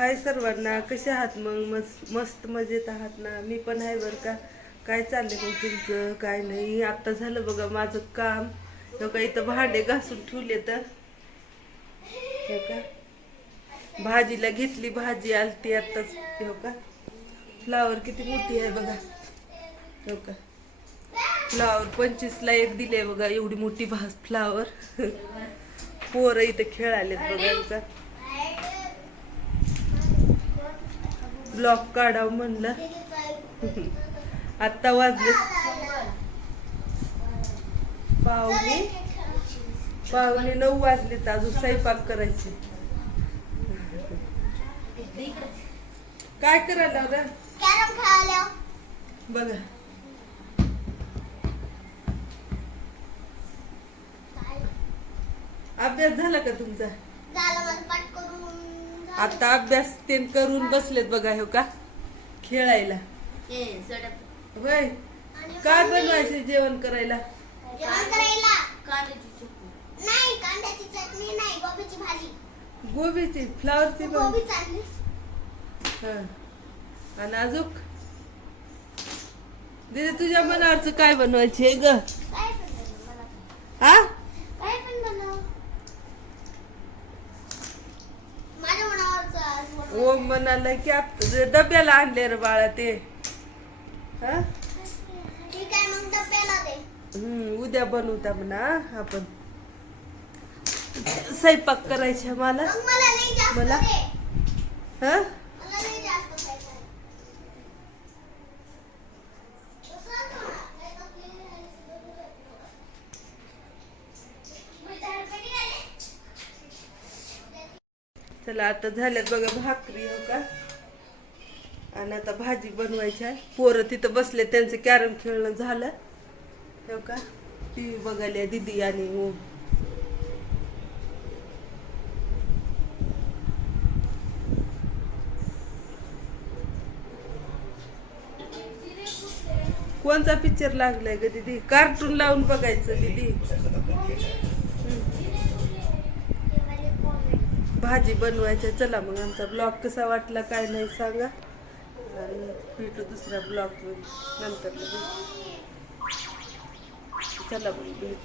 हाय सर्वांना कसे आहात मग? मस्त मस्त मजेत आहात ना? मी पण आहे बरं का. काय चाललं मग तुमचं? काय नाही. आत्ता झालं बघा माझं काम. का इथं भांडे घासून ठेवले तर हो का भाजीला घेतली भाजी आलती आत्ताच. हो का फ्लावर किती मोठी आहे बघा. हो का फ्लावर पंचवीसला एक दिले बघा एवढी मोठी भास फ्लावर. पोरं इथं खेळालेत बघा का ब्लॉक काढावं म्हणलं. आत्ता वाजले. पावणे पावणे नऊ वाजले तर अजून स्वयंपाक करायचे. काय करायला खेळायला बघा. अभ्यास झाला का तुमचा? झालं माझं पाठ करून. आता अभ्यास ते करून बसलेत बघा हो का? खेळायला. होय? काय बनवायचे जेवण करायला? गोबीची फ्लावरची हा. आणि अजून दीदी तुझ्या मनावरचं काय बनवायचे ग. हा काय पण बनव माझ्या मनावरचं आज बनव. ओ म्हणाला की आप डब्याला आणले रे बाळा ते. हा? ठीक आहे मग डब्याला दे. हम्म, उद्या बनवता म्हणा आपण. स्वयंपाक करायचा मला. मला हा मला नाही जास्त खायचं आहे. चला आता झाल्यात बघा भाकरी हो का? आणि आता भाजी बनवायची आहे. पोरं तिथं बसले त्यांचं कॅरम खेळणं झालं. हो का? टी व्ही बघायला दिदी आणि ओम कोणता पिक्चर लागलाय ग दीदी? कार्टून लावून बघायचं दीदी. भाजी बनवायच्या चला मग आमचा ब्लॉग कसा वाटला काय नाही सांगा. आणि भेटू दुसऱ्या ब्लॉग नंतर चला मग भेट.